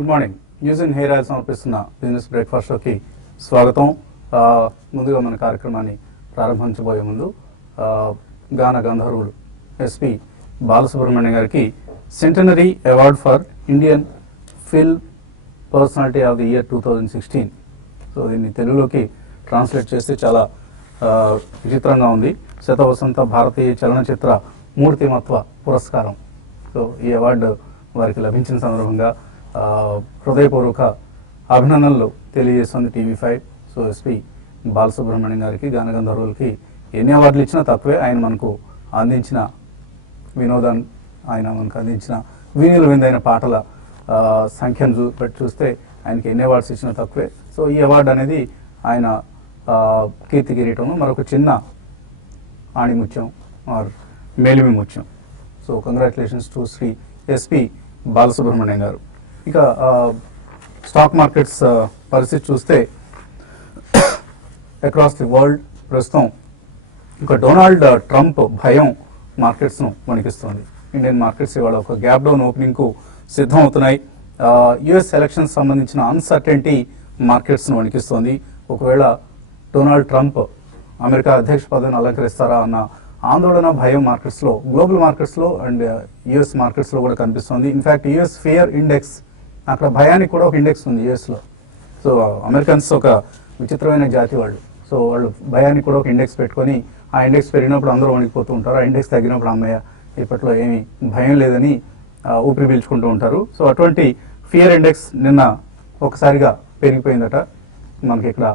Good morning. News in hair oil సమర్పిస్తున్న business breakfast షోకి స్వాగతం. ముందుగా మన కార్యక్రమాన్ని ప్రారంభించబోయే ముందు గాన గంధర్వుడు ఎస్పి బాలసుబ్రహ్మణ్యం గారికి centenary award for Indian film personality of the year 2016. So దీన్ని తెలుగులోకి ట్రాన్స్లేట్ చేస్తే చాలా విచిత్రంగా ఉంది. శతవసంత భారతీయ చలనచిత్ర మూర్తిమత్వ పురస్కారం. సో ఈ అవార్డు వారికి లభించిన సందర్భంగా హృదయపూర్వక అభినందనలు తెలియజేస్తుంది టీవీ5. సో ఎస్పి బాలసుబ్రహ్మణ్యం గారికి గానగంధర్వులకి ఎన్ని అవార్డులు ఇచ్చినా తక్కువే. ఆయన మనకు అందించిన వినోదాన్ని, ఆయన మనకు అందించిన వీణులు విందైన పాటల సంఖ్యను బట్టి చూస్తే ఆయనకి ఎన్ని అవార్డ్స్ ఇచ్చినా తక్కువే. సో ఈ అవార్డు అనేది ఆయన కీర్తి కిరీటం, మరొక చిన్న ఆణిముత్యం ఆర్ మేలిమి ముత్యం. So congratulations to Shri SP Balasubrahmanyam garu. ఇక స్టాక్ మార్కెట్స్ పరిస్థితి చూస్తే అక్రాస్ ది వరల్డ్ ప్రస్తుతం ఇక డొనాల్డ్ ట్రంప్ భయం మార్కెట్స్ను వణికిస్తుంది. ఇండియన్ మార్కెట్స్ ఇవాళ ఒక గ్యాప్ డౌన్ ఓపెనింగ్కు సిద్ధం అవుతున్నాయి. యుఎస్ ఎలక్షన్స్ సంబంధించిన అన్సర్టెనిటీ మార్కెట్స్ను వణికిస్తోంది. ఒకవేళ డొనాల్డ్ ట్రంప్ అమెరికా అధ్యక్ష పదవిని అలంకరిస్తారా అన్న ఆందోళన, భయం మార్కెట్స్లో, గ్లోబల్ మార్కెట్స్లో అండ్ యుఎస్ మార్కెట్స్లో కూడా కనిపిస్తుంది. ఇన్ఫ్యాక్ట్ యుఎస్ ఫియర్ ఇండెక్స్, అక్కడ భయానికి కూడా ఒక ఇండెక్స్ ఉంది యుఎస్లో. సో అమెరికన్స్ ఒక విచిత్రమైన జాతి వాళ్ళు. సో వాళ్ళు భయానికి కూడా ఒక ఇండెక్స్ పెట్టుకొని ఆ ఇండెక్స్ పెరిగినప్పుడు అందరూ వణికిపోతూ ఉంటారు. ఆ ఇండెక్స్ తగ్గినప్పుడు అమ్మయ్య ఇప్పట్లో ఏమీ భయం లేదని ఊపిరి పీల్చుకుంటూ ఉంటారు. సో అటువంటి ఫియర్ ఇండెక్స్ నిన్న ఒకసారిగా పెరిగిపోయిందట. మనకి ఇక్కడ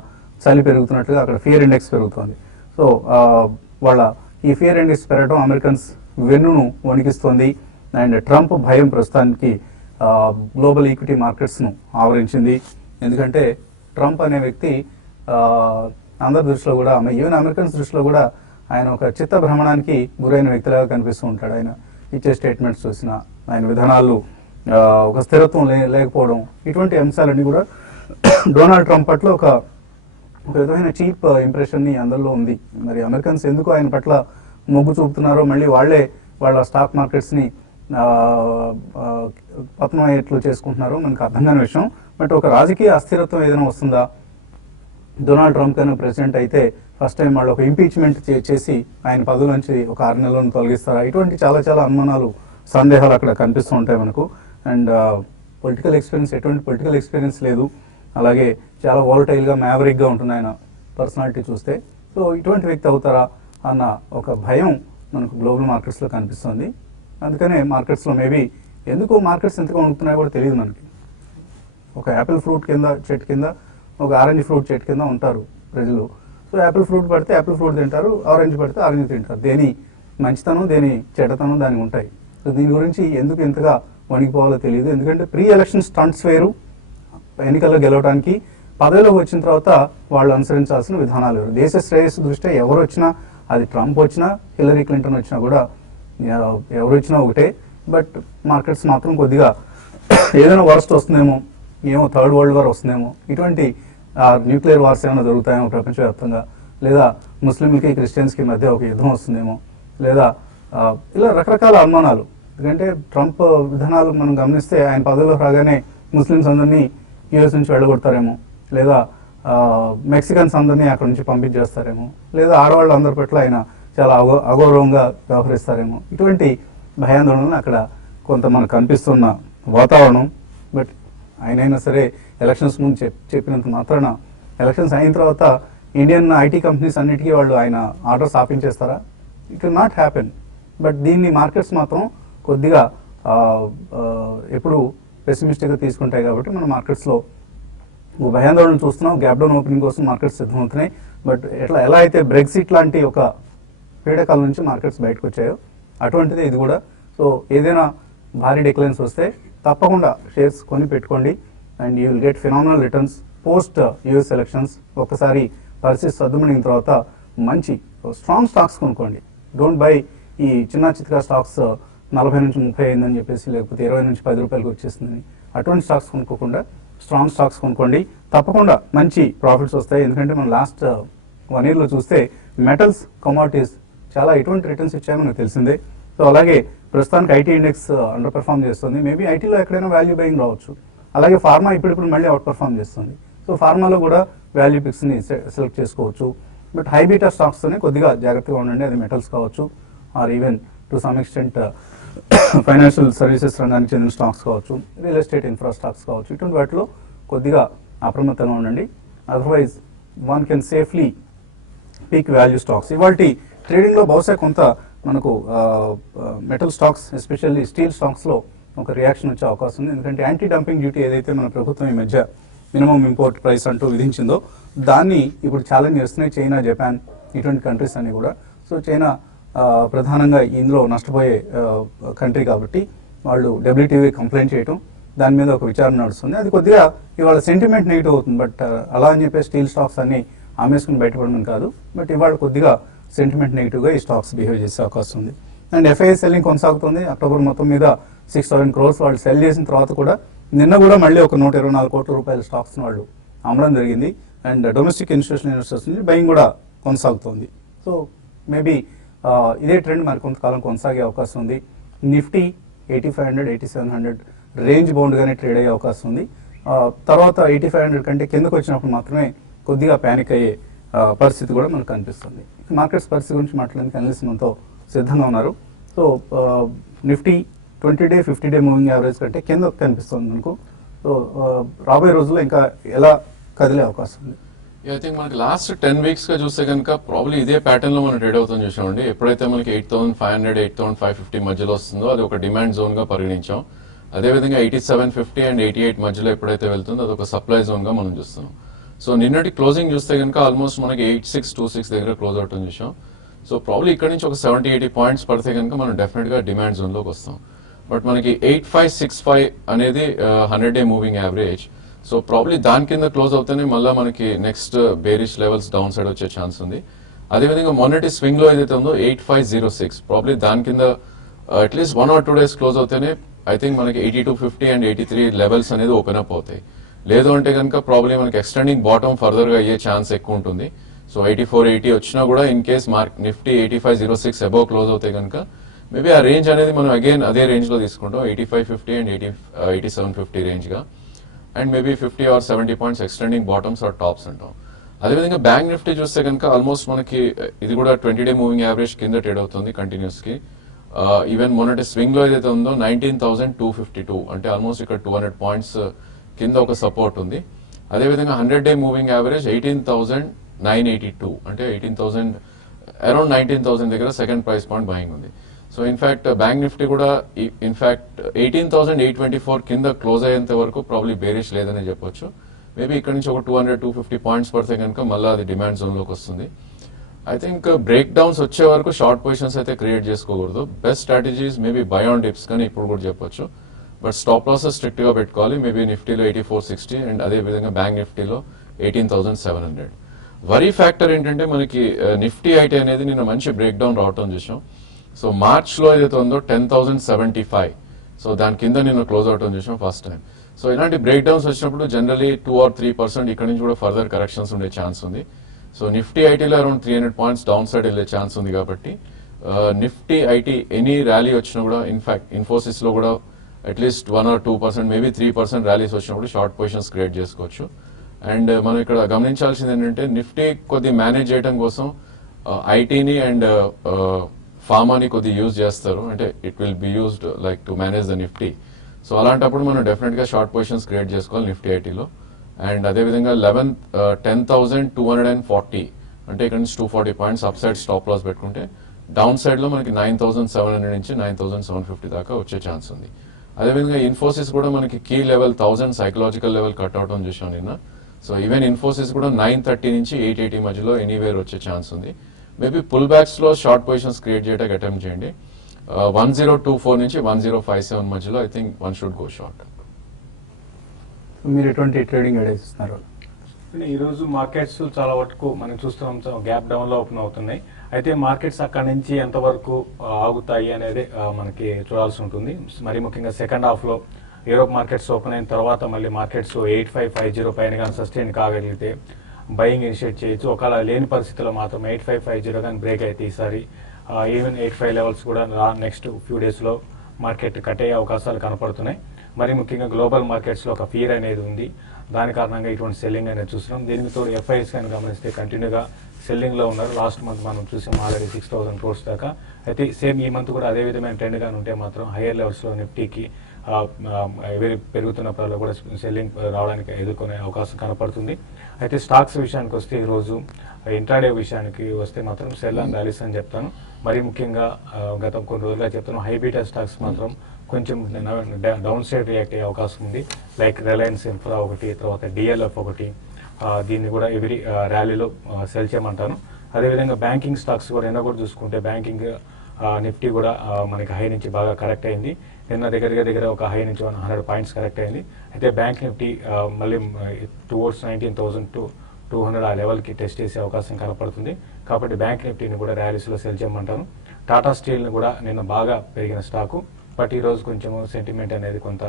చలి పెరుగుతున్నట్లుగా అక్కడ ఫియర్ ఇండెక్స్ పెరుగుతోంది. సో వాళ్ళ ఈ ఫియర్ ఇండెక్స్ పెరగడం అమెరికన్స్ వెన్నును వణికిస్తోంది. అండ్ ట్రంప్ భయం ప్రస్తుతానికి గ్లోబల్ ఈక్విటీ మార్కెట్స్ను ఆవరించింది. ఎందుకంటే ట్రంప్ అనే వ్యక్తి అందరి దృష్టిలో కూడా, ఈవెన్ అమెరికన్స్ దృష్టిలో కూడా ఆయన ఒక చిత్త భ్రమణానికి గురైన వ్యక్తిలాగా కనిపిస్తూ ఉంటాడు. ఆయన ఇచ్చే స్టేట్మెంట్స్ చూసినా, ఆయన విధానాలు ఒక స్థిరత్వం లేకపోవడం, ఇటువంటి అంశాలన్నీ కూడా డొనాల్డ్ ట్రంప్ పట్ల ఒక విధమైన చీప్ ఇంప్రెషన్ని అందరిలో ఉంది. మరి అమెరికన్స్ ఎందుకు ఆయన పట్ల మొగ్గు చూపుతున్నారో, మళ్ళీ వాళ్ళ స్టాక్ మార్కెట్స్ని పతనం అయ్యేట్లు చేసుకుంటున్నారో మనకు అర్థం కాని విషయం. బట్ ఒక రాజకీయ అస్థిరత్వం ఏదైనా వస్తుందా? డొనాల్డ్ ట్రంప్ కనుక ప్రెసిడెంట్ అయితే ఫస్ట్ టైం వాళ్ళు ఒక ఇంపీచ్మెంట్ చేసి ఆయన పదవి నుంచి ఒక 6 నెలలను తొలగిస్తారా? ఇటువంటి చాలా చాలా అనుమానాలు, సందేహాలు అక్కడ కనిపిస్తూ ఉంటాయి మనకు. అండ్ పొలిటికల్ ఎక్స్పీరియన్స్, ఎటువంటి పొలిటికల్ ఎక్స్పీరియన్స్ లేదు. అలాగే చాలా వాలటైల్గా, మ్యావరిక్గా ఉంటుంది ఆయన పర్సనాలిటీ చూస్తే. సో ఇటువంటి వ్యక్తి అవుతారా అన్న ఒక భయం మనకు గ్లోబల్ మార్కెట్స్లో కనిపిస్తుంది. అందుకనే మార్కెట్స్లో మేబీ ఎందుకు మార్కెట్స్ ఎంతగా ఉంటున్నాయో కూడా తెలియదు మనకి. ఒక యాపిల్ ఫ్రూట్ చెట్టు కింద, ఒక ఆరెంజ్ ఫ్రూట్ చెట్టు కింద ఉంటారు ప్రజలు. సో యాపిల్ ఫ్రూట్ పడితే యాపిల్ ఫ్రూట్ తింటారు, ఆరెంజ్ పడితే ఆరెంజ్ తింటారు. దేని మంచితనం, దేని చెడ్డతనం దానికి ఉంటాయి. సో దీని గురించి ఎందుకు ఇంతగా వణికిపోవాలో తెలియదు. ఎందుకంటే ప్రీ ఎలక్షన్ స్టంట్స్ వేరు, ఎన్నికల్లో గెలవడానికి. పదవిలోకి వచ్చిన తర్వాత వాళ్ళు అనుసరించాల్సిన విధానాలు వేరు. దేశ శ్రేయస్సు దృష్ట్యా ఎవరు వచ్చినా, అది ట్రంప్ వచ్చినా, హిల్లరీ క్లింటన్ వచ్చినా కూడా, ఎవరు వచ్చినా ఒకటే. బట్ మార్కెట్స్ మాత్రం కొద్దిగా ఏదైనా వర్స్ట్ వస్తుందేమో, ఏమో థర్డ్ వరల్డ్ వార్ వస్తుందేమో, ఇటువంటి న్యూక్లియర్ వార్స్ ఏమైనా జరుగుతాయేమో ప్రపంచవ్యాప్తంగా, లేదా ముస్లింలకి క్రిస్టియన్స్కి మధ్య ఒక యుద్ధం వస్తుందేమో, లేదా ఇలా రకరకాల అనుమానాలు. ఎందుకంటే ట్రంప్ విధానాలు మనం గమనిస్తే ఆయన పదవిలో రాగానే ముస్లిమ్స్ అందరినీ యూఎస్ నుంచి వెళ్ళగొడతారేమో, లేదా మెక్సికన్స్ అందరినీ అక్కడ నుంచి పంపించేస్తారేమో, లేదా ఆడవాళ్ళు అందరి పట్ల ఆయన చాలా అగౌరవంగా వ్యవహరిస్తారేమో, ఇటువంటి భయాందోళనలు అక్కడ కొంత మనకు కనిపిస్తున్న వాతావరణం. బట్ ఆయనైనా సరే ఎలక్షన్స్ ముందు చెప్పినంత మాత్రాన ఎలక్షన్స్ అయిన తర్వాత ఇండియన్ ఐటీ కంపెనీస్ అన్నిటికీ వాళ్ళు ఆయన ఆర్డర్స్ ఆపించేస్తారా? It will not happen. But దీన్ని మార్కెట్స్ మాత్రం కొద్దిగా ఎప్పుడు పెసిమిస్టిక్గా తీసుకుంటాయి. కాబట్టి మన మార్కెట్స్లో భయాందోళన చూస్తున్నాం. గ్యాప్ డౌన్ ఓపెనింగ్ కోసం మార్కెట్స్ సిద్ధమవుతున్నాయి. బట్ ఎలా అయితే బ్రెగ్జిట్ లాంటి ఒక పీడకాల నుంచి మార్కెట్స్ బయటకు వచ్చాయో అటువంటిది ఇది కూడా. సో ఏదైనా భారీ డిక్లైన్స్ వస్తే తప్పకుండా షేర్స్ కొని పెట్టుకోండి. And you will get phenomenal returns post US elections. ఒకసారి పరిస్థితి సర్దుమణిన తర్వాత మంచి స్ట్రాంగ్ స్టాక్స్ కొనుక్కోండి. డోంట్ బై ఈ చిన్న చిత్కా స్టాక్స్ 40 నుంచి 30 అయిందని చెప్పేసి, లేకపోతే 20 నుంచి 10 రూపాయలకు వచ్చేస్తుందని అటువంటి స్టాక్స్ కొనుక్కోకుండా స్ట్రాంగ్ స్టాక్స్ కొనుక్కోండి. తప్పకుండా మంచి ప్రాఫిట్స్ వస్తాయి. ఎందుకంటే మనం లాస్ట్ 1 yearలో చూస్తే మెటల్స్, కమోడిటీస్ చాలా ఎటువంటి రిటర్న్స్ ఇచ్చాయో మనకు తెలిసిందే. సో అలాగే ప్రస్తుతానికి ఐటీ ఇండెక్స్ అండర్ పెర్ఫార్మ్ చేస్తుంది. మేబీ ఐటీలో ఎక్కడైనా వాల్యూ బయింగ్ రావచ్చు. అలాగే ఫార్మా ఇప్పుడిప్పుడు మళ్ళీ అవుట్ పర్ఫామ్ చేస్తుంది. సో ఫార్మాలో కూడా వాల్యూ పిక్స్ని సెలెక్ట్ చేసుకోవచ్చు. బట్ హై బీటా స్టాక్స్తోనే కొద్దిగా జాగ్రత్తగా ఉండండి. అది మెటల్స్ కావచ్చు, or even to some extent financial services రంగానికి చెందిన స్టాక్స్ కావచ్చు, రియల్ ఎస్టేట్ ఇన్ఫ్రా స్టాక్స్ కావచ్చు. ఇటువంటి వాటిలో కొద్దిగా అప్రమత్తంగా ఉండండి. Otherwise one can safely peak value stocks. ఇవాళ ట్రేడింగ్లో బహుశా కొంత మనకు మెటల్ స్టాక్స్, ఎస్పెషల్లీ స్టీల్ స్టాక్స్లో ఒక రియాక్షన్ వచ్చే అవకాశం ఉంది. ఎందుకంటే యాంటీ డంపింగ్ డ్యూటీ ఏదైతే మన ప్రభుత్వం ఈ మధ్య మినిమం ఇంపోర్ట్ ప్రైస్ అంటూ విధించిందో దాన్ని ఇప్పుడు ఛాలెంజ్ చేస్తున్నాయి చైనా, జపాన్ ఇటువంటి కంట్రీస్ అన్ని కూడా. సో చైనా ప్రధానంగా ఇందులో నష్టపోయే కంట్రీ కాబట్టి వాళ్ళు డబ్ల్యూటీవీ కంప్లైంట్ చేయటం, దాని మీద ఒక విచారణ నడుస్తుంది. అది కొద్దిగా ఇవాళ సెంటిమెంట్ నెగిటివ్ అవుతుంది. బట్ అలా అని చెప్పి స్టీల్ స్టాక్స్ అన్ని ఆమేసుకుని బయటపడడం కాదు. బట్ ఇవాళ కొద్దిగా సెంటిమెంట్ నెగిటివ్గా ఈ స్టాక్స్ బిహేవ్ చేసే అవకాశం ఉంది. అండ్ ఎఫ్ఐఐ సెల్లింగ్ కొనసాగుతుంది. అక్టోబర్ మొత్తం మీద 6,000 crores వాళ్ళు సెల్ చేసిన తర్వాత కూడా నిన్న కూడా మళ్ళీ ఒక 124 కోట్ల రూపాయల స్టాక్స్ని వాళ్ళు అమ్మడం జరిగింది. అండ్ డొమెస్టిక్ ఇన్స్టిట్యూషనల్ ఇన్వెస్టర్స్ నుంచి బయింగ్ కూడా కొనసాగుతుంది. సో మేబీ ఇదే ట్రెండ్ మరి కొంతకాలం కొనసాగే అవకాశం ఉంది. నిఫ్టీ 8500, 8700 రేంజ్ బౌండ్గానే ట్రేడ్ అయ్యే అవకాశం ఉంది. తర్వాత 8500 కంటే కిందకు వచ్చినప్పుడు మాత్రమే కొద్దిగా ప్యానిక్ అయ్యే పరిస్థితి కూడా మనకు కనిపిస్తుంది. మార్కెట్స్ పరిస్థితి గురించి మాట్లాడడానికి అనలిస్ట్ మనతో సిద్ధంగా ఉన్నారు. So Nifty 20-day, 50-day moving average కంటే కింద కనిపిస్తుంది మనకు. సో రాబోయే రోజుల్లో ఇంకా ఎలా కదిలే అవకాశం ఉంది? ఐ థింక్ మనకి లాస్ట్ 10 weeks గా చూస్తే కనుక ప్రాబ్లీ ఇదే ప్యాటర్న్ లో మనం ట్రేడ్ అవుతాం చూసామండి. ఎప్పుడైతే మనకి 8,500, 8,550 మధ్యలో వస్తుందో అది ఒక డిమాండ్ జోన్ గా పరిగణించాం. అదేవిధంగా 8750 అండ్ 88 మధ్యలో ఎప్పుడైతే వెళ్తుందో అది ఒక సప్లై జోన్ గా మనం చూస్తున్నాం. సో నిన్నటి క్లోజింగ్ చూస్తే కనుక ఆల్మోస్ట్ మనకి 8626 దగ్గర క్లోజ్ అవుట్ చూసాం. సో ప్రాబ్లీ ఇక్కడ నుంచి ఒక 70-80 పాయింట్స్ పడితే కనుక మనం డెఫినెట్ గా డిమాండ్ జోన్ లోకి వస్తాం. బట్ మనకి 8565 అనేది 100-day moving average. So probably దాని కింద క్లోజ్ అవుతేనే మళ్ళీ మనకి next bearish levels down side వచ్చే ఛాన్స్ ఉంది. అదేవిధంగా మొన్నటి స్వింగ్ లో ఏదైతే ఉందో 8506 ప్రాబ్లీ దాని కింద అట్లీస్ట్ 1 or 2 days క్లోజ్ అవుతేనే ఐ థింక్ మనకి 8250 అండ్ 83 లెవెల్స్ అనేది ఓపెన్ అప్ అవుతాయి. లేదు అంటే కనుక ప్రాబ్లీ మనకి ఎక్స్టెండింగ్ బాటమ్ ఫర్దర్ గా అయ్యే ఛాన్స్ ఎక్కువ ఉంటుంది. సో 8480 వచ్చినా కూడా in case Nifty 8506 above close అవుతాయి కనుక మేబీ ఆ రేంజ్ అనేది మనం అగైన్ అదే రేంజ్ లో తీసుకుంటాం, 8550 అండ్ 8750 రేంజ్ గా. And maybe 50 or 70 points extending bottoms or tops అంటాం. అదేవిధంగా బ్యాంక్ నిఫ్టీ చూస్తే కనుక ఆల్మోస్ట్ మనకి ఇది కూడా 20-day మూవింగ్ యావరేజ్ కింద ట్రేడ్ అవుతుంది కంటిన్యూస్ కి. ఈవెన్ మొన్నటి స్వింగ్ లో ఏదైతే ఉందో 19,252 అంటే ఆల్మోస్ట్ ఇక్కడ 200 పాయింట్స్ కింద ఒక సపోర్ట్ ఉంది. అదేవిధంగా 100-day మూవింగ్ యావరేజ్ 18,982 అంటే 18,000 అరౌండ్ 19,000 దగ్గర సెకండ్ ప్రైస్ పాయింట్ బయింగ్ ఉంది. సో ఇన్ఫాక్ట్ బ్యాంక్ నిఫ్టీ కూడా ఇన్ఫాక్ట్ 18,824 కింద క్లోజ్ అయ్యేంత వరకు ప్రాబ్లీ బేరిష్ లేదని చెప్పొచ్చు. మేబీ ఇక్కడ నుంచి ఒక 200-250 పాయింట్స్ పడితే కనుక మళ్ళీ అది డిమాండ్ జోన్ లోకి వస్తుంది. ఐ థింక్ బ్రేక్ డౌన్స్ వచ్చే వరకు షార్ట్ పొజిషన్స్ అయితే క్రియేట్ చేసుకోకూడదు. Best strategies maybe by on dips కానీ ఇప్పుడు కూడా చెప్పొచ్చు. బట్ స్టాప్ లాసెస్ స్ట్రిక్ట్ గా పెట్టుకోవాలి. మేబీ నిఫ్టీలో 8460 అండ్ అదే విధంగా బ్యాంక్ నిఫ్టీలో 18,700. వరీ ఫ్యాక్టర్ ఏంటంటే మనకి నిఫ్టీ ఐటీ అనేది నిన్న మంచి బ్రేక్ డౌన్ రావటం చూసాం. సో మార్చ్ లో ఏదైతే ఉందో 10,075 సో దాని కింద నిన్న క్లోజ్ అవటం చూసాం ఫస్ట్ టైం. సో ఇలాంటి బ్రేక్ డౌన్స్ వచ్చినప్పుడు జనరలీ 2 or 3% ఇక్కడ నుంచి కూడా ఫర్దర్ కరెక్షన్స్ ఉండే ఛాన్స్ ఉంది. సో నిఫ్టీ ఐటీలో అరౌండ్ 300 పాయింట్స్ డౌన్ సైడ్ వెళ్ళే ఛాన్స్ ఉంది కాబట్టి నిఫ్టీ ఐటీ ఎనీ ర్యాలీ వచ్చినా కూడా ఇన్ఫాక్ట్ ఇన్ఫోసిస్ లో కూడా అట్లీస్ట్ 1 or 2% మేబీ 3% ర్యాలీస్ వచ్చినప్పుడు షార్ట్ పొజిషన్స్ క్రియేట్ చేసుకోవచ్చు. అండ్ మనం ఇక్కడ గమనించాల్సింది ఏంటంటే నిఫ్టీ కొద్ది మేనేజ్ చేయడం కోసం ఐటీని అండ్ ఫార్మాని కొద్ది యూజ్ చేస్తారు. అంటే it will be used like to manage the Nifty. So అలాంటప్పుడు మనం డెఫినెట్ గా షార్ట్ పొజిషన్స్ క్రియేట్ చేసుకోవాలి నిఫ్టీ ఐటీలో. అండ్ అదేవిధంగా 10,240 అంటే ఇక్కడ నుంచి 240 points upside stop loss పెట్టుకుంటే డౌన్ సైడ్ లో మనకి 9,700 నుంచి 9,750 దాకా వచ్చే ఛాన్స్ ఉంది. అదేవిధంగా ఇన్ఫోసిస్ కూడా మనకి key level 1000 psychological level cut అవడం చూసాం నిన్న. సో ఈవెన్ ఇన్ఫోసిస్ కూడా 930 నుంచి 880 మధ్యలో ఎనీవేర్ వచ్చే ఛాన్స్ ఉంది. మేబీ పుల్ బ్యాక్స్ లో షార్ట్ పొజిషన్స్ క్రియేట్ చేయడానికి అటెంప్ట్ చేయండి. 1024 నుంచి 1057 మధ్యలో I think one should go short. మీరు ఎటువంటి ట్రేడింగ్ ఐడియాస్ ఇస్తున్నారు? ఈ రోజు మార్కెట్స్ చాలా వరకు మనం చూస్తున్నాం గ్యాప్ డౌన్ లో ఓపెన్ అవుతున్నాయి. అయితే మార్కెట్స్ అక్కడ నుంచి ఎంతవరకు ఆగుతాయి అనేది మనకి చూడాల్సి ఉంటుంది. మరి ముఖ్యంగా సెకండ్ హాఫ్ లో యూరోప్ మార్కెట్స్ ఓపెన్ అయిన తర్వాత మళ్ళీ మార్కెట్స్ 8550 పైన కానీ సస్టైన్ కాగలిగితే బయింగ్ ఇనిషియేట్ చేయొచ్చు. ఒకవేళ లేని పరిస్థితుల్లో మాత్రం 8550 కానీ బ్రేక్ అయితే ఈసారి ఈవెన్ 85 లెవెల్స్ కూడా నెక్స్ట్ ఫ్యూ డేస్ లో మార్కెట్ కట్ అయ్యే అవకాశాలు కనపడుతున్నాయి. మరి ముఖ్యంగా గ్లోబల్ మార్కెట్స్లో ఒక ఫియర్ అనేది ఉంది. దాని కారణంగా ఇటువంటి సెల్లింగ్ అనేది చూస్తున్నాం. దీనికి తోడు ఎఫ్ఐఎస్ కానీ గమనిస్తే కంటిన్యూగా సెల్లింగ్లో ఉన్నారు. లాస్ట్ మంత్ మనం చూసాం ఆల్రెడీ 6,000 crores దాకా. అయితే సేమ్ ఈ మంత్ కూడా అదే విధమైన ట్రెండ్ గాని ఉంటే మాత్రం హైయర్ లెవెల్స్లో నిఫ్టీకి పెరుగుతున్న పరంలో కూడా సెల్లింగ్ రావడానికి ఎదుర్కొనే అవకాశం కనపడుతుంది. అయితే స్టాక్స్ విషయానికి వస్తే ఈరోజు ఇంట్రాడే విషయానికి వస్తే మాత్రం సెల్ అండ్ ర్యాలీస్ అని చెప్తాను. మరి ముఖ్యంగా గత కొన్ని రోజులుగా చెప్తాను హైబీటా స్టాక్స్ మాత్రం కొంచెం డౌన్ సైడ్ రియాక్ట్ అయ్యే అవకాశం ఉంది. లైక్ రిలయన్స్ ఇన్ఫ్రా ఒకటి, తర్వాత డిఎల్ఎఫ్ ఒకటి, దీన్ని కూడా ఎవరి ర్యాలీలో సెల్ చేయమంటాను. అదేవిధంగా బ్యాంకింగ్ స్టాక్స్ కూడా నిన్న కూడా చూసుకుంటే బ్యాంకింగ్ నిఫ్టీ కూడా మనకి హై నుంచి బాగా కరెక్ట్ అయింది. నిన్న దగ్గర ఒక హై నుంచి 100 points కరెక్ట్ అయింది. అయితే బ్యాంక్ నిఫ్టీ మళ్ళీ టువర్డ్స్ 19,200 ఆ లెవెల్కి టెస్ట్ చేసే అవకాశం కనపడుతుంది. కాబట్టి బ్యాంక్ నిఫ్టీని కూడా ర్యాలీస్లో సెల్ చేయమంటాను. టాటా స్టీల్ని కూడా నిన్న బాగా పెరిగిన స్టాకు, బట్ ఈరోజు కొంచెం సెంటిమెంట్ అనేది కొంత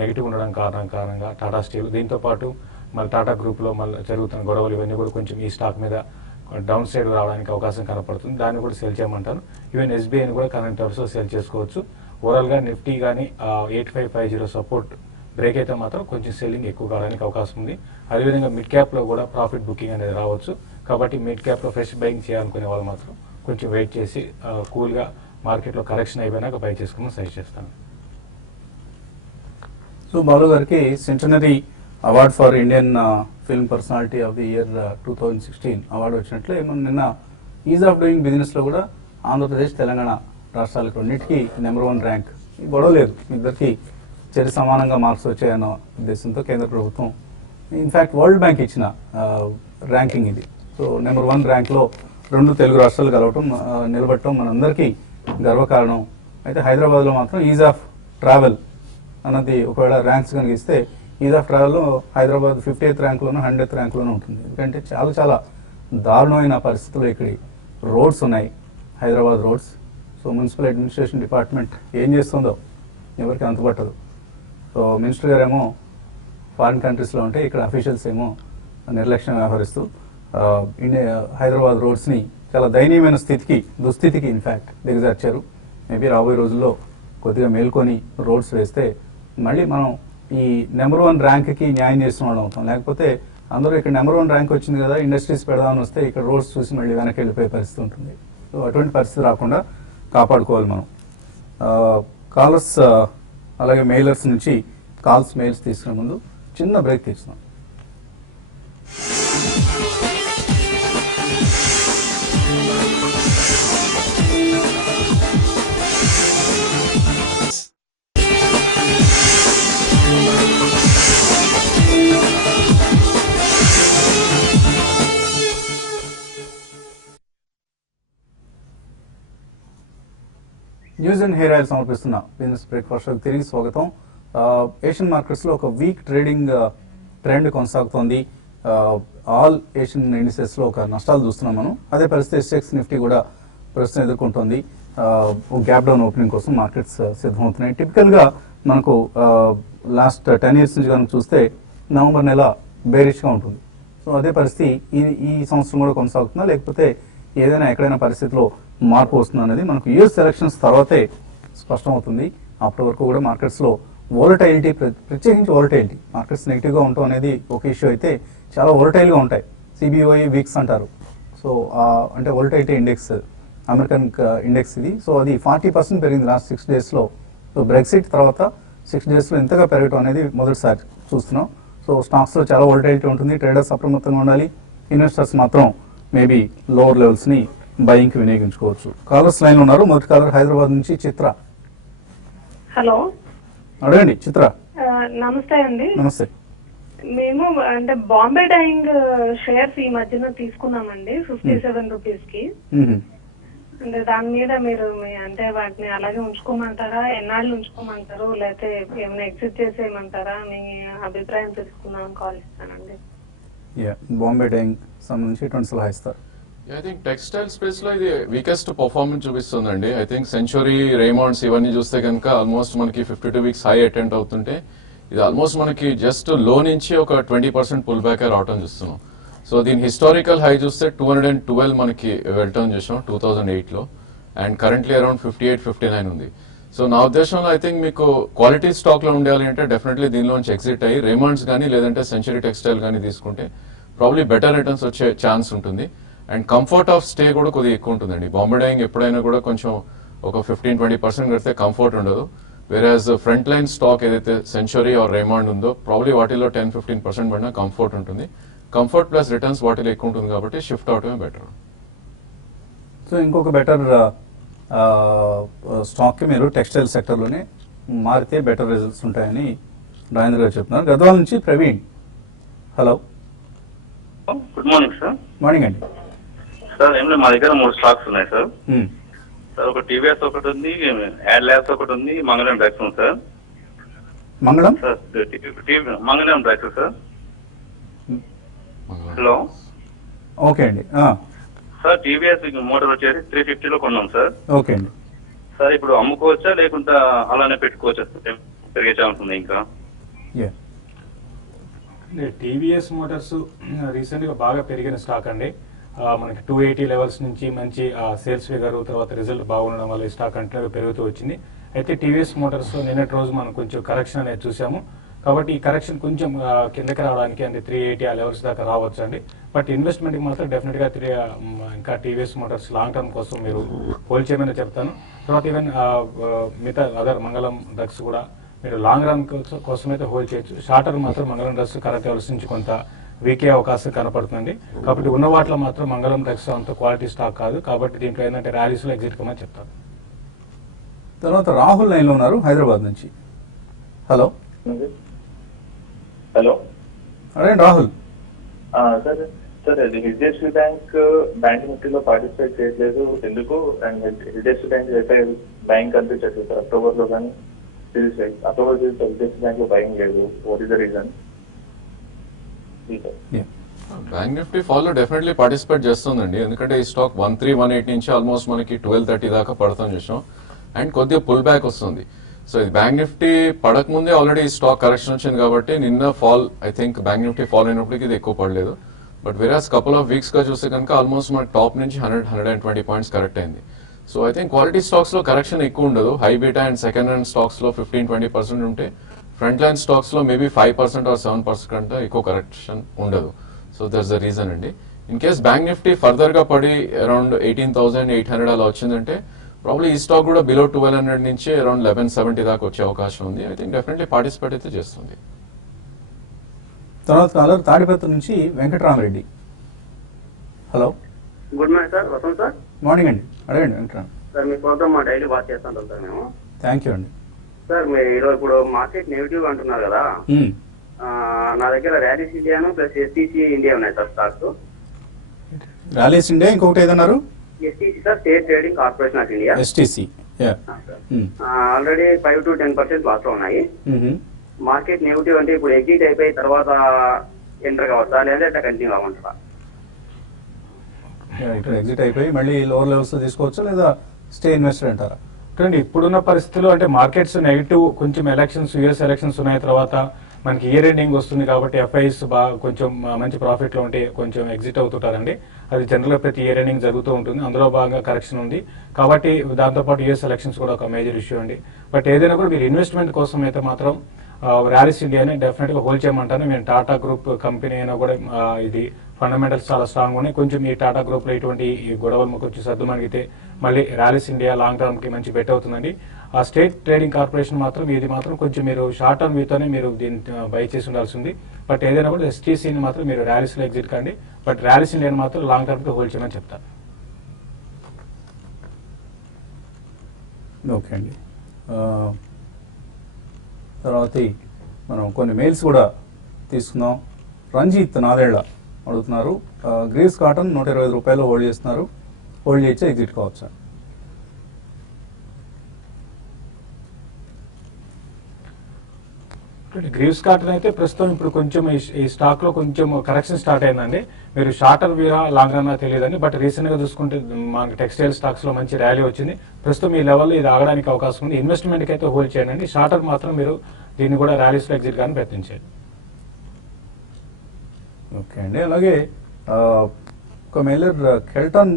నెగిటివ్ ఉండడం కారణంగా టాటా స్టీల్, దీంతో పాటు మళ్ళీ టాటా గ్రూప్లో మళ్ళీ జరుగుతున్న గొడవలు ఇవన్నీ కూడా కొంచెం ఈ స్టాక్ మీద డౌన్ సైడ్ రావడానికి అవకాశం కనపడుతుంది. దాన్ని కూడా సెల్ చేయమంటాను. ఈవెన్ ఎస్బీఐని కూడా కరెంట్ అవర్స్లో సెల్ చేసుకోవచ్చు. ఓవరాల్గా నిఫ్టీ కానీ 8550 సపోర్ట్ బ్రేక్ అయితే మాత్రం కొంచెం సెల్లింగ్ ఎక్కువ కావడానికి అవకాశం ఉంది. అదేవిధంగా మిడ్ క్యాప్లో కూడా ప్రాఫిట్ బుకింగ్ అనేది రావచ్చు. కాబట్టి మిడ్ క్యాప్లో ఫ్రెష్ బయింగ్ చేయాలనుకునే వాళ్ళు మాత్రం కొంచెం వెయిట్ చేసి కూల్గా మార్కెట్లో కరెక్షన్ అయిపోయినాక బై చేసుకోమని సజెస్ట్ చేస్తాను. సో బాలు గారికి centenary award for Indian film personality of the year 2016 award వచ్చినట్లే నిన్న ఈజ్ ఆఫ్ డూయింగ్ బిజినెస్లో కూడా ఆంధ్రప్రదేశ్ తెలంగాణ రాష్ట్రాలకు రెండింటికి నెంబర్ 1 ర్యాంక్. గొడవ లేదు, ఇద్దరికి చరి సమానంగా మార్క్స్ వచ్చాయన్న ఉద్దేశంతో కేంద్ర ప్రభుత్వం ఇన్ఫ్యాక్ట్ వరల్డ్ బ్యాంక్ ఇచ్చిన ర్యాంకింగ్ ఇది. సో నెంబర్ 1 ర్యాంక్లో 2 తెలుగు రాష్ట్రాలు కలవటం నిలబడటం మనందరికీ గర్వకారణం. అయితే హైదరాబాద్లో మాత్రం ఈజ్ ఆఫ్ ట్రావెల్ అన్నది ఒకవేళ ర్యాంక్స్ కనుక ఇస్తే ఈజ్ ఆఫ్ ట్రావెల్లో హైదరాబాద్ 50th ర్యాంక్లోనూ 100th ర్యాంక్లోనూ ఉంటుంది. ఎందుకంటే చాలా దారుణమైన పరిస్థితుల్లో ఇక్కడి రోడ్స్ ఉన్నాయి, Hyderabad roads. So municipal administration department ఏం చేస్తుందో ఎవరికి అంతుపట్టదు. సో మినిస్టర్ గారేమో ఫారిన్ కంట్రీస్లో ఉంటే ఇక్కడ అఫీషియల్స్ ఏమో నిర్లక్ష్యం వ్యవహరిస్తూ హైదరాబాద్ రోడ్స్ని చాలా దయనీయమైన దుస్థితికి ఇన్ఫ్యాక్ట్ దిగజార్చారు. మేబీ రాబోయే రోజుల్లో కొద్దిగా మేల్కొని రోడ్స్ వేస్తే మళ్ళీ మనం ఈ నెంబర్ 1 ర్యాంక్కి న్యాయం చేసిన వాళ్ళు అవుతాం. లేకపోతే అందరూ ఇక్కడ నెంబర్ 1 ర్యాంక్ వచ్చింది కదా ఇండస్ట్రీస్ పెడదామని వస్తే ఇక్కడ రోడ్స్ చూసి మళ్ళీ వెనక్కి వెళ్ళిపోయే పరిస్థితి ఉంటుంది. సో అటువంటి పరిస్థితి రాకుండా కాపాడుకోవాలి మనం. కాలర్స్ అలాగే మెయిలర్స్ నుంచి మెయిల్స్ తీసుకునే ముందు చిన్న బ్రేక్ తీసుకున్నాం. న్యూస్ అండ్ హెయిర్ ఆయిల్ సమర్పిస్తున్న బిజినెస్ బ్రేక్ఫాస్ట్ తిరిగి స్వాగతం. ఏషియన్ మార్కెట్స్లో ఒక వీక్ ట్రేడింగ్ ట్రెండ్ కొనసాగుతోంది. ఆల్ ఏషియన్ ఇండిసెస్లో ఒక నష్టాలు చూస్తున్నాం మనం. అదే పరిస్థితి ఎస్ఎక్స్ నిఫ్టీ కూడా ప్రస్తుతం ఎదుర్కొంటోంది. గ్యాప్ డౌన్ ఓపెనింగ్ కోసం మార్కెట్స్ సిద్ధమవుతున్నాయి. టిపికల్గా మనకు లాస్ట్ 10 years నుంచి కనుక చూస్తే నవంబర్ నెల బేరిష్గా ఉంటుంది. సో అదే పరిస్థితి ఈ సంవత్సరం కూడా కొనసాగుతుందా, లేకపోతే ఏదైనా ఎక్కడైనా పరిస్థితిలో మార్పు వస్తుందా అనేది మనకు యూఎస్ ఎలక్షన్స్ తర్వాతే స్పష్టమవుతుంది. అప్పటి వరకు కూడా మార్కెట్స్లో వోలటైలిటీ, ప్రత్యేకించి వోలటైలిటీ, మార్కెట్స్ నెగిటివ్గా ఉండటం అనేది ఒక ఇష్యూ అయితే చాలా వోలటైల్గా ఉంటాయి. సిబిఓఈ వీక్స్ అంటారు. సో అంటే వోలటైలిటీ ఇండెక్స్, అమెరికన్ ఇండెక్స్ ఇది. సో అది 40% పెరిగింది లాస్ట్ 6 daysలో. సో బ్రెక్సిట్ తర్వాత 6 daysలో ఎంతగా పెరగటం అనేది మొదటిసారి చూస్తున్నాం. సో స్టాక్స్లో చాలా వోలటైలిటీ ఉంటుంది. ట్రేడర్స్ అప్రమత్తంగా ఉండాలి. ఇన్వెస్టర్స్ మాత్రం మేబీ లోవర్ లెవెల్స్ని బయింగ్కి వినియోగించుకోవచ్చు. కాలర్స్ లైన్లో ఉన్నారు. మొదటి కాలర్ హైదరాబాద్ నుంచి చిత్ర. హలో, అడగండి చిత్ర. నమస్తే అండి. నమస్తే. మేము అంటే బాంబే డైయింగ్ షేర్స్ ఈ మధ్యన తీసుకున్నామండి 57 రూపీస్కి. అంటే దాని మీద మీరు అంటే వాటిని అలాగే ఉంచుకోమంటారా, ఎన్నాళ్ళు ఉంచుకోమంటారు, లేకపోతే ఏమైనా ఎగ్జిట్ చేసేయమంటారా? మీ అభిప్రాయం తెలుసుకుందామని కాల్ ఇస్తానండి. బాంబే డైయింగ్ సంబంధించి ఎటువంటి సలహా ఇస్తారు? ఐ థింక్ టెక్స్టైల్ స్పేస్ లో ఇది వీకెస్ట్ పర్ఫార్మెన్స్ చూపిస్తుందండి. ఐ థింక్ సెంచురీ, రేమాండ్స్ ఇవన్నీ చూస్తే కనుక ఆల్మోస్ట్ మనకి 52 weeks హై అటెండ్ అవుతుంటే ఇది ఆల్మోస్ట్ మనకి జస్ట్ లో నుంచి ఒక 20% పుల్ బ్యాక్ రావటం చూస్తున్నాం. సో దీని హిస్టారికల్ హై చూస్తే 212 మనకి వెళ్ళటం చూసాం 2008లో, అండ్ కరెంట్లీ అరౌండ్ 58-59 ఉంది. సో నా ఉద్దేశంలో ఐ థింక్ మీకు క్వాలిటీ స్టాక్ లో ఉండాలి అంటే డెఫినెట్లీ దీనిలోంచి ఎగ్జిట్ అయ్యి రేమండ్స్ కానీ లేదంటే సెంచరీ టెక్స్టైల్ కానీ తీసుకుంటే ప్రాబ్లీ బెటర్ రిటర్న్స్ వచ్చే ఛాన్స్ ఉంటుంది. అండ్ కంఫర్ట్ ఆఫ్ స్టే కూడా కొద్దిగా ఎక్కువ ఉంటుందండి. బాంబే డైయింగ్ ఎప్పుడైనా కూడా కొంచెం ఒక 15-20% కడితే కంఫర్ట్ ఉండదు. వేరేజ్ ఫ్రంట్ లైన్ స్టాక్ ఏదైతే సెంచరీ ఆర్ రేమాండ్ ఉందో ప్రాబ్లీ వాటిలో 10-15% పడినా కంఫర్ట్ ఉంటుంది. కంఫర్ట్ ప్లస్ రిటర్న్స్ వాటిలో ఎక్కువ ఉంటుంది కాబట్టి షిఫ్ట్ అవటమే బెటర్. సో ఇంకొక బెటర్ స్టాక్కి మీరు టెక్స్టైల్ సెక్టర్లోనే మారితే బెటర్ రిజల్ట్స్ ఉంటాయని రాజేంద్ర గారు చెప్తున్నారు. గద్వాల నుంచి Praveen. Hello, good morning sir. Morning అండి. సార్ ఏం లేదు, మా దగ్గర 3 స్టాక్స్ ఉన్నాయి సార్. సార్ ఒక టీవీఎస్ ఒకటి ఉంది, యాడ్ ల్యాబ్స్ ఒకటి ఉంది, మంగళం డ్రగ్స్ ఉంది సార్. మంగళం సార్ మంగళం డ్రగ్స్ సార్. హలో, ఓకే అండి. సార్ టీవీఎస్ మోటార్ వచ్చేసి 350లో కొన్నాం సార్. ఓకే అండి. సార్ ఇప్పుడు అమ్ముకోవచ్చా లేకుంటే అలానే పెట్టుకోవచ్చా? పెరిగే ఛాన్స్ ఉంది ఇంకా? టీవీఎస్ మోటార్స్ రీసెంట్ గా బాగా పెరిగిన స్టాక్ అండి. మనకి 280 లెవెల్స్ నుంచి మంచి సేల్స్ ఫిగర్ తర్వాత రిజల్ట్ బాగుండడం వల్ల ఈ స్టాక్ కంటిన్యూగా పెరుగుతూ వచ్చింది. అయితే టీవీఎస్ మోటార్స్ నిన్నటి రోజు మనం కొంచెం కరెక్షన్ అనేది చూసాము. కాబట్టి ఈ కరెక్షన్ కొంచెం కిందకి రావడానికి అంటే 380 ఆ లెవెల్స్ దాకా రావచ్చు అండి. బట్ ఇన్వెస్ట్మెంట్ కి మాత్రం డెఫినెట్ గా ఇంకా టీవీఎస్ మోటార్స్ లాంగ్ టర్మ్ కోసం మీరు హోల్డ్ చేయమని చెప్తాను. తర్వాత ఈవెన్ మిగతా అదర్ మంగళం డ్రగ్స్ కూడా మీరు లాంగ్ రన్ కోసం అయితే హోల్డ్ చేయొచ్చు. షార్ట్ టర్మ్ మాత్రం మంగళం డ్రగ్స్ కరెక్ట్ లెవెల్స్ నుంచి కొంత వీకే అవకాశం కనపడుతుంది. కాబట్టి ఉన్న వాటిలో మాత్రం మంగళం డ్రగ్స్ అంత క్వాలిటీ స్టాక్ కాదు. కాబట్టి దీంట్లో ఏంటంటే ర్యాలీస్ లో ఎగ్జిట్ కమని చెప్తాను. తర్వాత రాహుల్ లైన్లో ఉన్నారు హైదరాబాద్ నుంచి. హలో, హలో, అదే రాహుల్. సార్ సార్ అది హెచ్డిఎఫ్సి బ్యాంక్ నిఫ్టీలో పార్టిసిపేట్ చేయట్లేదు ఎందుకు? అండ్ హెచ్డిఎఫ్సి బ్యాంక్ అయితే బ్యాంక్ కనిపించట్లేదు సార్. అక్టోబర్లో కానీ అక్టోబర్ హెచ్డిఎఫ్సి బ్యాంక్ లో భయం లేదు. What is the reason? Bank Nifty ఫాల్లో డెఫినెట్లీ పార్టిసిపేట్ చేస్తుందండి. ఎందుకంటే ఈ స్టాక్ 1318 నుంచి ఆల్మోస్ట్ మనకి 1230 దాకా పడతాం చూసాం. అండ్ కొద్దిగా పుల్ బ్యాక్ వస్తుంది. సో ఇది బ్యాంక్ నిఫ్టీ పడక ముందే ఆల్రెడీ స్టాక్ కరెక్షన్ వచ్చింది కాబట్టి నిన్న fall I think bank Nifty fall అయినప్పటికీ ఇది ఎక్కువ పడలేదు. బట్ వేరాస్ కపుల్ ఆఫ్ వీక్స్ గా చూస్తే కనుక ఆల్మోస్ట్ మన టాప్ నుంచి 100-120 పాయింట్స్ కరెక్ట్ అయింది. So I think quality stocks లో కరెక్షన్ ఎక్కువ ఉండదు. High beta and second hand stocks లో 15-20% ఉంటే ఫ్రంట్ లైన్ స్టాక్స్ లో మేబీ 5% or 7% కంటే ఎక్కువ కరెక్షన్ ఉండదు. సో దట్స్ ద రీజన్ అండి. In case bank Nifty further గా పడి అరౌండ్ 18,800 అలా వచ్చిందంటే ప్రాబ్లీ ఈ స్టాక్ కూడా బిలో 1200 నుంచి అరౌండ్ 1170 దాకా వచ్చే అవకాశం ఉంది. ఐ థింక్ డెఫినెట్లీ పార్టిసిపేట్ అయితే చేస్తుంది. తర్వాత కాలర్ తాడిపత్రి నుంచి Venkataramareddy. Hello, good morning sir. Vasanth sir. Morning అండి. అడగండి వెంకటరామ. సార్ మీ ప్రోగ్రామ్ మా డైలీ వాచ్ చేస్తుంటాం సార్ మేము. థ్యాంక్ యూ అండి. సార్ మీరు ఇప్పుడు మార్కెట్ నెగిటివ్ అంటున్నారు కదా, నా దగ్గర ర్యాలీస్ ఇండియాను ప్లస్ ఎస్టీసీ ఇండియా ఉన్నాయి సార్ స్టాక్స్. ర్యాలీస్ ఇండియా, ఇంకొకటి ఏదన్నారు? STC sir, state trading corporation of India. STC already 5-10% loss లో ఉన్నాయి. మార్కెట్ నెగిటివ్ అంటే ఇప్పుడు ఎగ్జిట్ అయిపోయి తర్వాత ఎంటర్ కావచ్చా లేదా ఇట్లా కంటిన్యూ అవ్వమంటారా? ఇక్కడ ఎగ్జిట్ అయిపోయి మళ్ళీ లోవర్ లెవెల్స్ లో తీసుకోవచ్చా లేదా స్టే ఇన్వెస్టర్ అంటారా? చూడండి, ఇప్పుడున్న పరిస్థితుల్లో అంటే మార్కెట్స్ నెగిటివ్, కొంచెం ఎలక్షన్స్ యుఎస్ ఎలక్షన్స్ ఉన్నాయి, తర్వాత మనకి ఇయర్ ఎండింగ్ వస్తుంది కాబట్టి ఎఫ్ఐస్ బాగా కొంచెం మంచి ప్రాఫిట్ లో ఉంటే కొంచెం ఎగ్జిట్ అవుతుంటారండి. అది జనరల్ గా ప్రతి ఇయర్ ఎండింగ్ జరుగుతూ ఉంటుంది. అందులో భాగంగా కరెక్షన్ ఉంది కాబట్టి దాంతోపాటు యుఎస్ ఎలక్షన్స్ కూడా ఒక మేజర్ ఇష్యూ అండి. బట్ ఏదైనా కూడా మీరు ఇన్వెస్ట్మెంట్ కోసం అయితే మాత్రం ర్యాలీస్ ఇండియాని డెఫినెట్ గా హోల్డ్ చేయమంటాను. మేము టాటా గ్రూప్ కంపెనీ అయినా కూడా ఇది ఫండమెంటల్స్ చాలా స్ట్రాంగ్ ఉన్నాయి. కొంచెం ఈ టాటా గ్రూప్ లో ఇటువంటి గొడవలు కొంచెం సర్దుమణిగితే మళ్ళీ ర్యాలీస్ ఇండియా లాంగ్ టర్మ్ కి మంచి బెట్ అవుతుందండి. ఆ స్టేట్ ట్రేడింగ్ కార్పొరేషన్ మాత్రం ఇది మాత్రం కొంచెం మీరు షార్ట్ టర్మ్ వ్యూతోనే మీరు దీన్ని బై చేసి ఉండాల్సి ఉంది. బట్ ఏదైనా కూడా ఎస్టీసీని మాత్రం మీరు ర్యాలీస్ లో ఎగ్జిట్ కండి. బట్ ర్యాలీస్ ఇండియాని మాత్రం లాంగ్ టర్మ్ కి హోల్డ్ చేయమని చెప్తాను. ఓకే అండి. తర్వాత మనం కొన్ని మెయిల్స్ కూడా తీసుకుందాం. రంజిత్ నాదేళ్ల అడుగుతున్నారు, గ్రీస్ కాటన్ 120 రూపాయలు హోల్డ్ చేస్తున్నారు, హోల్డ్ చేసి ఎగ్జిట్ కావచ్చా? గ్రీవ్స్ కాటన్ అయితే ప్రస్తుతం ఇప్పుడు కొంచెం ఈ స్టాక్ లో కొంచెం కరెక్షన్ స్టార్ట్ అయిందండి. మీరు షార్టర్ వ్యూరా లాంగ్ రన్ తెలియదండి. బట్ రీసెంట్ గా చూసుకుంటే మనకి టెక్స్టైల్ స్టాక్స్ లో మంచి ర్యాలీ వచ్చింది. ప్రస్తుతం ఈ లెవెల్ ఇది ఆగడానికి అవకాశం ఉంది. ఇన్వెస్ట్మెంట్ కి అయితే హోల్డ్ చేయండి. షార్టర్ మాత్రం మీరు దీన్ని కూడా ర్యాలీస్ లో ఎగ్జిట్ కానీ ప్రయత్నించండి. ఓకే అండి. అలాగే ఒక మెయిలర్ కెల్టన్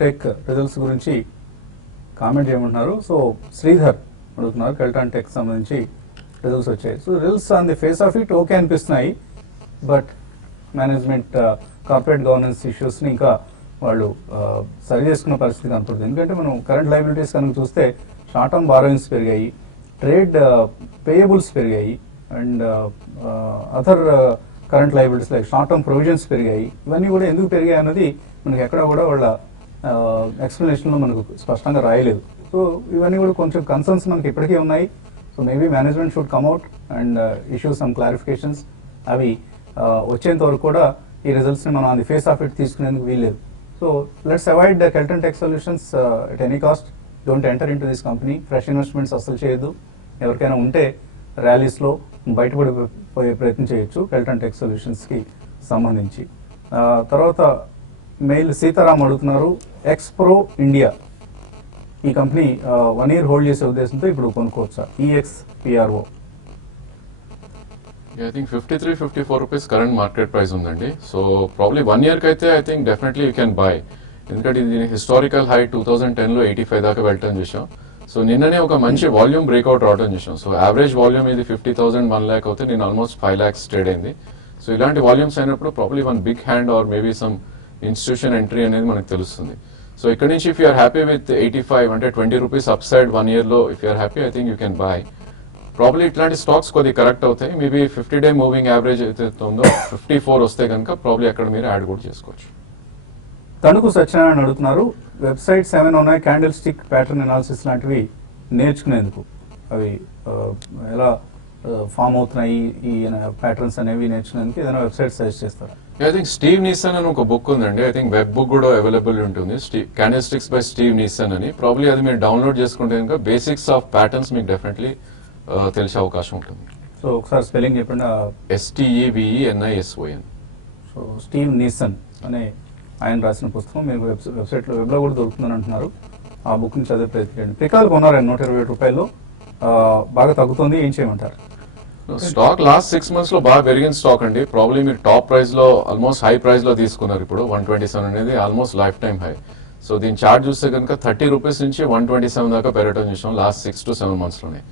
టెక్ రిజల్ట్స్ గురించి కామెంట్ చేయమంటున్నారు. సో శ్రీధర్ అడుగుతున్నారు కెల్టాన్ టెక్ సంబంధించి రిజల్ట్స్ వచ్చాయి. So results on the face of it okay అనిపిస్తున్నాయి, బట్ మేనేజ్మెంట్ కార్పొరేట్ గవర్నెన్స్ ఇష్యూస్ని ఇంకా వాళ్ళు సరి చేసుకున్న పరిస్థితి కనపడుతుంది. ఎందుకంటే మనం కరెంట్ లయబిలిటీస్ కనుక చూస్తే షార్ట్ టర్మ్ బారోయింగ్స్ పెరిగాయి, ట్రేడ్ పేయబుల్స్ పెరిగాయి, and other current liabilities like short term provisions పెరిగాయి. ఇవన్నీ కూడా ఎందుకు పెరిగాయి అన్నది మనకి ఎక్కడ కూడా వాళ్ళ ఎక్స్ప్లెనేషన్లో మనకు స్పష్టంగా రాయలేదు. సో ఇవన్నీ కూడా కొంచెం కన్సర్న్స్ మనకి ఇప్పటికే ఉన్నాయి. So maybe management should come out and issue some clarifications. అవి వచ్చేంత వరకు కూడా ఈ రిజల్ట్స్ని మనం on the face of it తీసుకునేందుకు వీల్లేదు. So let's avoid Kelton tech solutions at any cost. Don't enter in to this company. Fresh investments అసలు చేయొద్దు. ఎవరికైనా ఉంటే ర్యాలీస్లో బయటపడిపోయే ప్రయత్నం చేయొచ్చు కెల్టన్ టెక్ సొల్యూషన్స్కి సంబంధించి. తర్వాత మెయిల్ సీతారాం అడుగుతున్నారు, ఎక్స్ప్రో ఇండియా ఈ కంపెనీ 1 year హోల్డ్ చేసే ఉద్దేశంతో ఇప్పుడు కొనుక్కోవచ్చా? EXPRO. I think 53-54 rupees current market price ఉందండి. సో ప్రాబ్లీ 1 year కి అయితే I think definitely you can by. ఎందుకంటే ఇది హిస్టారికల్ హై 2010లో 85 దాకా వెళ్ళటం చూసాం. సో నిన్ననే ఒక మంచి వాల్యూమ్ బ్రేక్అవుట్ రావడం చూసాం. సో యావరేజ్ వాల్యూమ్ ఇది 50,000 1 lakh అవుతే నేను ఆల్మోస్ట్ 5 lakhs ట్రేడ్ అయింది. సో ఇలాంటి వాల్యూమ్స్ అయినప్పుడు probably one big hand or maybe some institution entry అనేది మనకు తెలుస్తుంది. సో ఇక్కడ నుంచి ఇఫ్ యూఆర్ హ్యాపీ విత్ 85 అంటే 20 రూపీస్ అప్ సైడ్ 1 year లో if you're happy I think you can buy. Probably ఇట్లాంటి స్టాక్స్ కొద్దిగా కరెక్ట్ అవుతాయి. మేబీ 50-day మూవింగ్ యావరేజ్ అయితే ఉందో 54 వస్తే కనుక ప్రాబ్లీ అక్కడ మీరు యాడ్ కూడా చేసుకోవచ్చు. తణుకు సత్యనారాయణ అడుగుతున్నారు, వెబ్సైట్స్ ఏమైనా ఉన్నాయి క్యాండిల్ స్టిక్ ప్యాటర్న్ అనాలిసిస్ లాంటివి నేర్చుకునేందుకు? అవి ఎలా ఫామ్ అవుతున్నాయి ఈ ప్యాటర్న్స్ అనేవి నేర్చుకునేందుకు ఏదైనా వెబ్సైట్ సజెస్ట్ చేస్తారా? ఐ థింక్ స్టీవ్ నీసన్ అని ఒక బుక్ ఉందండి. ఐ థింక్ వెబ్ బుక్ కూడా అవైలబుల్ ఉంటుంది, క్యాండిల్ స్టిక్స్ బై స్టీవ్ నీసన్ అని. ప్రాబ్లీ అది మీరు డౌన్లోడ్ చేసుకుంటే కనుక బేసిక్స్ ఆఫ్ ప్యాటర్న్స్ మీకు డెఫినెట్లీ తెలిసే అవకాశం ఉంటుంది. సో ఒకసారి స్పెల్లింగ్ చెప్పండి. STEVENISON. సో స్టీవ్ నీసన్ అనే ఆయన రాసిన పుస్తకం మీరు వెబ్సైట్లో వెబ్లో కూడా దొరుకుతుందని అంటున్నారు. ఆ బుక్ని చదివే ప్రయత్నించండి. ప్రికాల్ కొన్నారండి 127 రూపాయలు, బాగా తగ్గుతుంది, ఏం చేయమంటారు? స్టాక్ లాస్ట్ 6 months లో బాగా పెరిగిన స్టాక్ అండి. ప్రాబ్లీ మీరు టాప్ ప్రైస్ లో ఆల్మోస్ట్ హై ప్రైస్ లో తీసుకున్నారు. ఇప్పుడు 127 అనేది almost life time high. So దీని చార్ట్ చూస్తే కనుక 30 రూపీస్ నుంచి 127 దాకా పెరగడం చూసాం లాస్ట్ 6 to 7 months లోనే.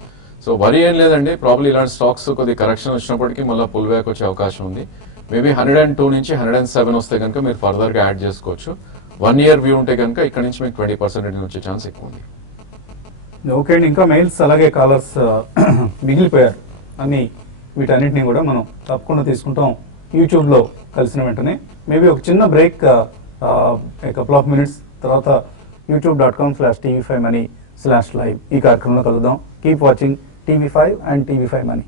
సో వరి ఏం లేదండి. ప్రాబ్లీ ఇలాంటి స్టాక్స్ కొద్ది కరెక్షన్ వచ్చినప్పటికీ మళ్ళీ పుల్ బ్యాక్ వచ్చే అవకాశం ఉంది. మేబీ 102 నుంచి 107 వస్తే కనుక మీరు ఫర్దర్ గా యాడ్ చేసుకోవచ్చు. 1 year వ్యూ ఉంటే కనుక ఇక్కడ నుంచి మీకు 20% రిటర్న్ వచ్చే ఛాన్స్ ఎక్కువ ఉంది. ఓకే అండి, ఇంకా మెయిల్స్ అలాగే కాలర్స్ మిగిలిపోయారు. అన్ని వీటన్నిటిని కూడా మనం తప్పకుండా తీసుకుంటాం యూట్యూబ్లో కలిసిన వెంటనే. మేబీ ఒక చిన్న బ్రేక్, couple of minutes తర్వాత youtube.com/tv5money/live ఈ కార్యక్రమంలో కలుద్దాం. Keep watching TV5 and TV5 Money.